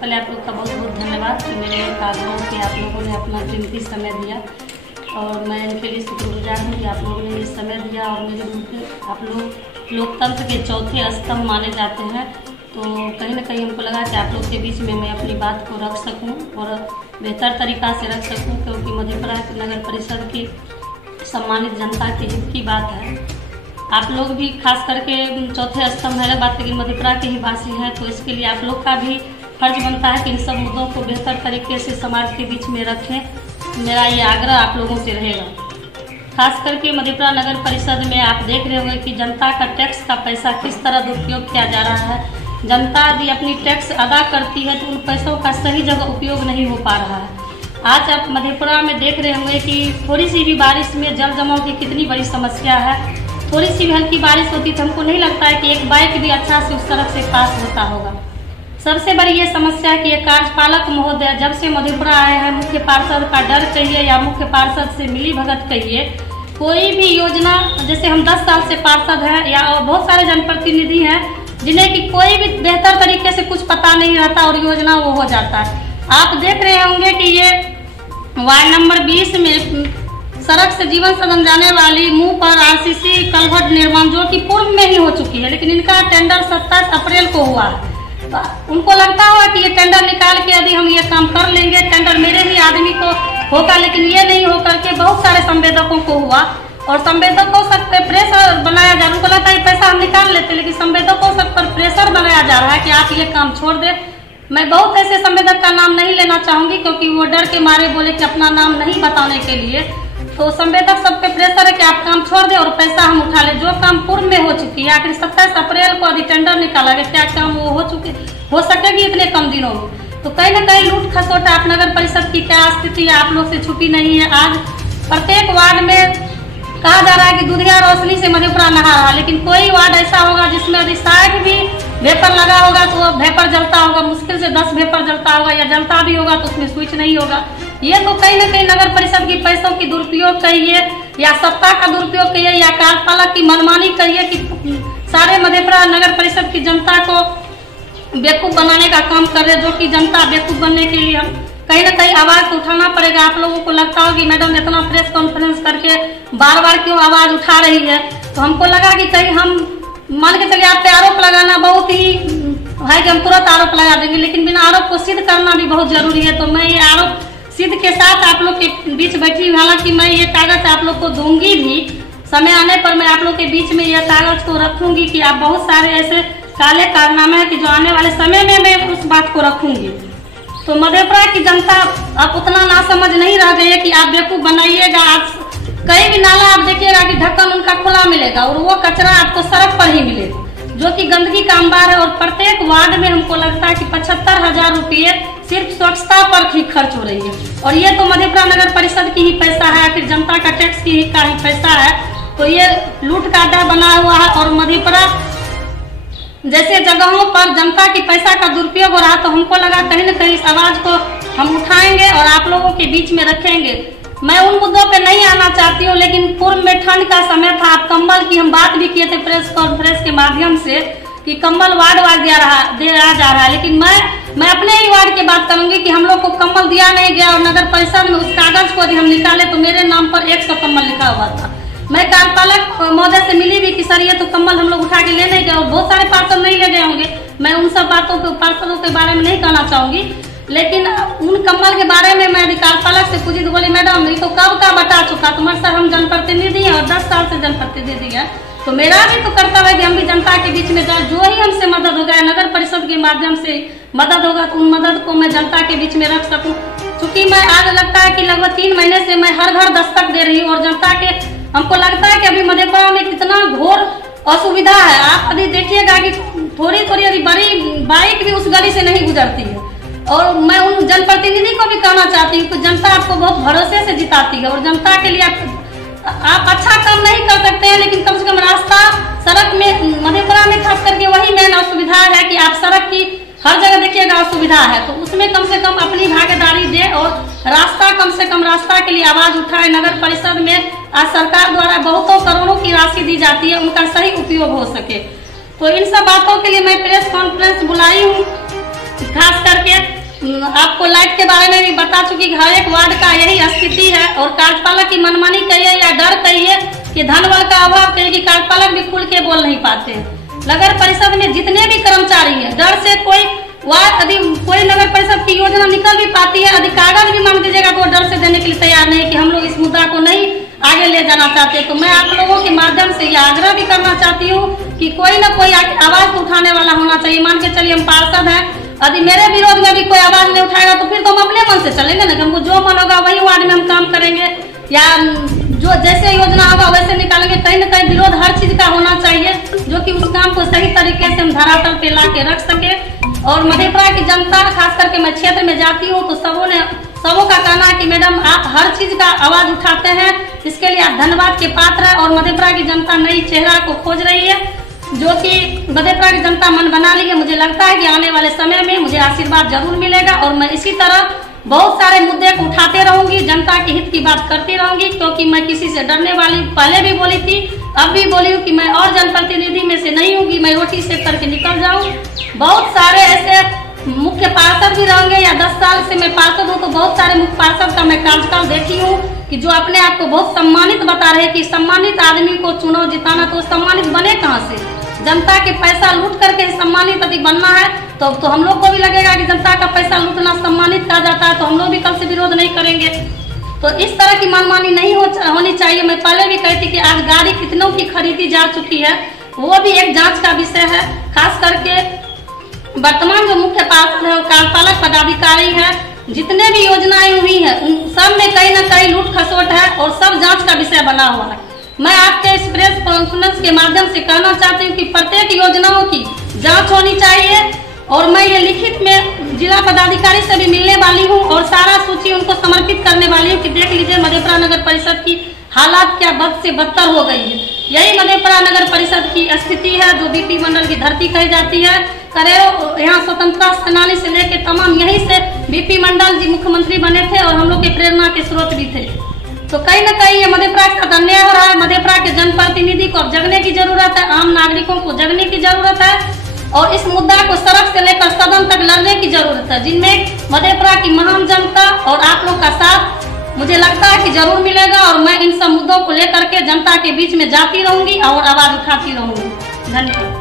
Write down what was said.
पहले आप लोग का बहुत बहुत धन्यवाद कि मेरे कार्यक्रम के आप लोगों ने अपना कीमती समय दिया और मैं इनके लिए शुक्रगुजार हूँ कि आप लोगों ने ये समय दिया। और मेरे मुद्दे आप लोग लोकतंत्र के चौथे स्तंभ माने जाते हैं, तो कहीं ना कहीं हमको लगा कि आप लोग के बीच में मैं अपनी बात को रख सकूं और बेहतर तरीक़ा से रख सकूं, क्योंकि मधेपुरा नगर परिषद की सम्मानित जनता के हित की बात है। आप लोग भी खास करके चौथे स्तंभ है बात, लेकिन मधेपुरा के ही वासी हैं, तो इसके लिए आप लोग का भी फर्ज बनता है कि इन सब मुद्दों को बेहतर तरीके से समाज के बीच में रखें। मेरा ये आग्रह आप लोगों से रहेगा। खास करके मधेपुरा नगर परिषद में आप देख रहे होंगे कि जनता का टैक्स का पैसा किस तरह दुरुपयोग किया जा रहा है। जनता यदि अपनी टैक्स अदा करती है तो उन पैसों का सही जगह उपयोग नहीं हो पा रहा है। आज आप मधेपुरा में देख रहे होंगे कि थोड़ी सी भी बारिश में जल जमाव की कितनी बड़ी समस्या है। थोड़ी सी भी हल्की बारिश होती तो हमको नहीं लगता है कि एक बाइक भी अच्छा से उस सड़क से पास होता होगा। सबसे बड़ी ये समस्या है कि ये कार्यपालक महोदय जब से मधेपुरा आए हैं, मुख्य पार्षद का डर कहिए या मुख्य पार्षद से मिली भगत कहिए, कोई भी योजना, जैसे हम 10 साल से पार्षद हैं या बहुत सारे जनप्रतिनिधि हैं जिन्हें कि कोई भी बेहतर तरीके से कुछ पता नहीं रहता और योजना वो हो जाता है। आप देख रहे होंगे कि ये वार्ड नंबर 20 में सड़क से जीवन सदन जाने वाली मुंह पर आरसीसी कलवर्ट निर्माण जो कि पूर्व में ही हो चुकी है, लेकिन इनका टेंडर 27 अप्रैल को हुआ है। तो उनको लगता हुआ कि ये टेंडर निकाल के यदि हम ये काम कर लेंगे, टेंडर मेरे ही आदमी को होगा, लेकिन ये नहीं होकर के बहुत सारे संवेदकों को हुआ और संवेदकों सब पे प्रेशर बनाया जा रहा है। उनको लगता है पैसा हम निकाल लेते, लेकिन संवेदकों सब पर प्रेशर बनाया जा रहा है कि आप ये काम छोड़ दे। मैं बहुत ऐसे संवेदक का नाम नहीं लेना चाहूंगी क्योंकि वो डर के मारे बोले कि अपना नाम नहीं बताने के लिए। तो संवेदक सब पे प्रेशर है कि आप काम छोड़ दे और पैसा हम उठा ले, जो काम पूर्व में हो चुकी है। आखिर 27 अप्रैल को अभी टेंडर निकाला गया, क्या काम वो हो सकेगी इतने कम दिनों में? तो कहीं ना कहीं लूट खसोट आप नगर परिषद की क्या स्थिति है आप लोग से छुपी नहीं है। आज प्रत्येक वार्ड में कहा जा रहा है कि दूधिया रोशनी से मधेपुरा नहा रहा, लेकिन कोई वार्ड ऐसा होगा जिसमें यदि 60 भी वेपर लगा होगा तो वो वेपर जलता होगा, मुश्किल से 10 वेपर जलता होगा, या जलता भी होगा तो उसमें स्विच नहीं होगा। ये तो कहीं ना कहीं नगर परिषद की पैसों की दुरुपयोग कहिए या सत्ता का दुरुपयोग कहिए या कार्यपालक की मनमानी कहिए कि सारे मधेपुरा नगर परिषद की जनता को बेवकूफ बनाने का काम कर रहे, जो कि जनता बेवकूफ बनने के लिए हम कहीं ना कहीं आवाज उठाना पड़ेगा। आप लोगों को लगता हो कि मैडम इतना प्रेस कॉन्फ्रेंस करके बार बार क्यों आवाज उठा रही है, तो हमको लगा कि कहीं हम मान के चलिए आप पे आरोप लगाना बहुत ही है कि हम तुरंत आरोप लगा देंगे, लेकिन बिना आरोप को सिद्ध करना भी बहुत जरूरी है। तो मैं ये आरोप सिद्ध के साथ आप लोग के बीच बैठी, हालांकि मैं ये कागज आप लोग को दूंगी भी, समय आने पर मैं आप लोग के बीच में यह कागज को रखूंगी कि आप बहुत सारे ऐसे काले कारनामे हैं कि जो आने वाले समय में मैं उस बात को रखूंगी। तो मधेपुरा की जनता अब उतना नासमझ नहीं रह गई है कि आप बेवकूफ बनाइएगा। आप कहीं भी नाला आप देखिएगा कि ढक्कन उनका खुला मिलेगा और वो कचरा आपको सड़क पर ही मिलेगा, जो कि गंदगी का अंबार है। और प्रत्येक वार्ड में हमको लगता है कि 75,000 रुपये सिर्फ स्वच्छता पर ही खर्च हो रही है, और ये तो मधेपुरा नगर परिषद की ही पैसा है, फिर जनता का टैक्स की का ही पैसा है। तो ये लूट का अड्डा बना हुआ है और मधेपुरा जैसे जगहों पर जनता की पैसा का दुरुपयोग हो रहा, तो हमको लगा कहीं न कहीं इस आवाज को हम उठाएंगे और आप लोगों के बीच में रखेंगे। मैं उन मुद्दों पे नहीं आना चाहती हूँ, लेकिन पूर्व में ठंड का समय था, आप कंबल की हम बात भी किए थे प्रेस कॉन्फ्रेंस के माध्यम से कि कंबल वार्ड वार्ड दिया जा रहा है, लेकिन मैं अपने ही वार्ड की बात करूंगी कि हम लोग को कंबल दिया नहीं गया और नगर परिषद में उस कागज को यदि हम निकाले तो मेरे नाम पर 100 कंबल लिखा हुआ था। मैं कार्यपालक महोदय से मिली भी कि सर ये तो कंबल हम लोग उठा के ले नहीं गए, और बहुत सारे पार्षद नहीं ले गए होंगे। मैं उन सब बातों के पार्षदों के बारे में नहीं कहना चाहूंगी, लेकिन उन कंबल के बारे में मैं कार्यपालक से पूछी तो बोली मैडम ये तो कब का बता चुका, तुम्हारे सर हम जनप्रतिनिधि हैं और 10 साल से जनप्रतिनिधि है, तो मेरा भी तो कर्तव्य है कि हम भी जनता के बीच में जाए। जो ही हमसे मदद होगा नगर परिषद के माध्यम से मदद होगा तो उन मदद को मैं जनता के बीच में रख सकूं। चूंकि मैं आज लगता है कि लगभग 3 महीने से मैं हर घर दस्तक दे रही हूँ और जनता के हमको लगता है कि अभी मधेपुरा में कितना घोर असुविधा है। आप अभी देखिएगा कि थोड़ी थोड़ी अभी बड़ी बाइक भी उस गली से नहीं गुजरती है, और मैं उन जनप्रतिनिधि को भी कहना चाहती हूँ कि जनता आपको बहुत भरोसे से जिताती है और जनता के लिए आप अच्छा काम नहीं कर सकते हैं, लेकिन कम से कम रास्ता सड़क में मधेपुरा में खास करके वही मेन असुविधा है कि आप सड़क की हर जगह देखिएगा असुविधा है, तो उसमें कम से कम अपनी भागीदारी दे और रास्ता कम से कम रास्ता के लिए आवाज उठाए। नगर परिषद में आज सरकार द्वारा बहुतों करोड़ों की राशि दी जाती है, उनका सही उपयोग हो सके। तो इन सब बातों के लिए मैं प्रेस कॉन्फ्रेंस बुलाई हूँ खास करके आपको लाइट के बारे में भी बता चुकी, हर एक वार्ड का यही स्थिति है। और कार्यपालक की मनमानी कहिए या डर कहिए कि धनबल का अभाव कहिए कि कार्यपालक भी खुल के बोल नहीं पाते हैं। नगर परिषद में जितने भी कर्मचारी हैं, डर से कोई वार्ड यदि कोई नगर परिषद की योजना निकल भी पाती है, यदि कागज भी मांग दीजिएगा तो डर से देने के लिए तैयार नहीं कि हम लोग इस मुद्दा को नहीं आगे ले जाना चाहते। तो मैं आप लोगों के माध्यम से यह आग्रह भी करना चाहती हूँ कि कोई ना कोई आवाज उठाने वाला होना चाहिए। मान के चलिए हम पार्षद हैं, यदि मेरे विरोध में भी कोई आवाज नहीं उठाएगा तो फिर तो हम अपने मन से चलेंगे ना, हमको जो मन होगा वही वार्ड में हम काम करेंगे या जो जैसे योजना होगा वैसे निकालेंगे। कहीं ना कहीं विरोध हर चीज का होना चाहिए, जो कि उस काम को सही तरीके से हम धरातल पे ला के रख सके। और मधेपुरा की जनता, खास करके मैं क्षेत्र में जाती हूँ तो सबों का कहना है कि मैडम आप हर चीज का आवाज उठाते हैं, इसके लिए आप धन्यवाद के पात्र है। और मधेपुरा की जनता नई चेहरा को खोज रही है, जो कि मधेपुरा की जनता मन बना ली है। मुझे लगता है कि आने वाले समय में मुझे आशीर्वाद जरूर मिलेगा और मैं इसी तरह बहुत सारे मुद्दे को उठाते रहूंगी, जनता के हित की बात करती रहूंगी, क्योंकि मैं किसी से डरने वाली पहले भी बोली थी, अब भी बोली हूँ कि मैं और जनप्रतिनिधि में से नहीं हूँ कि मैं रोटी सेक करके निकल जाऊँ। बहुत सारे ऐसे मुख्य पार्षद भी रहेंगे या 10 साल से मैं पार्षद हूँ तो बहुत सारे मुख्य पार्षद का मैं कार्यकाल देखी हूँ कि जो अपने आप को बहुत सम्मानित बता रहे कि सम्मानित आदमी को चुनाव जिताना, तो सम्मानित बने कहाँ से? जनता के पैसा लूट करके सम्मानित यदि बनना है तो हम लोग को भी लगेगा कि जनता का पैसा लूटना सम्मानित कहा जाता है, तो हम लोग भी कल से विरोध नहीं करेंगे। तो इस तरह की मनमानी नहीं होनी चाहिए। मैं पहले भी कहती कि आज गाड़ी कितनों की खरीदी जा चुकी है, वो भी एक जांच का विषय है। खास करके वर्तमान जो मुख्य पार्षद है और कार्यपालक पदाधिकारी है, जितने भी योजनाएं हुई है उन सब में कहीं ना कहीं लूट खसोट है और सब जांच का विषय बना हुआ है। मैं आपके इस प्रेस कॉन्फ्रेंस के माध्यम से कहना चाहती हूँ कि प्रत्येक योजनाओं की जांच होनी चाहिए और मैं ये लिखित में जिला पदाधिकारी से भी मिलने वाली हूँ और सारा सूची उनको समर्पित करने वाली हूँ कि देख लीजिए मधेपुरा नगर परिषद की हालात क्या बद से बदतर हो गई है। यही मधेपुरा नगर परिषद की स्थिति है, जो बीपी मंडल की धरती कही जाती है। करेरो यहाँ स्वतंत्रता सेनानी से लेकर तमाम यहीं से बीपी मंडल जी मुख्यमंत्री बने थे और हम लोग के प्रेरणा के स्रोत भी थे। तो कहीं ना कहीं ये मधेपुरा के साथ अन्याय हो रहा है। मधेपुरा के जनप्रतिनिधि को अब जगने की जरूरत है, आम नागरिकों को जगने की जरूरत है और इस मुद्दा को सड़क से लेकर सदन तक लड़ने की जरूरत है, जिनमें मधेपुरा की महान जनता और आप लोग का साथ मुझे लगता है कि जरूर मिलेगा। और मैं इन सब मुद्दों को लेकर के जनता के बीच में जाती रहूंगी और आवाज उठाती रहूंगी। धन्यवाद।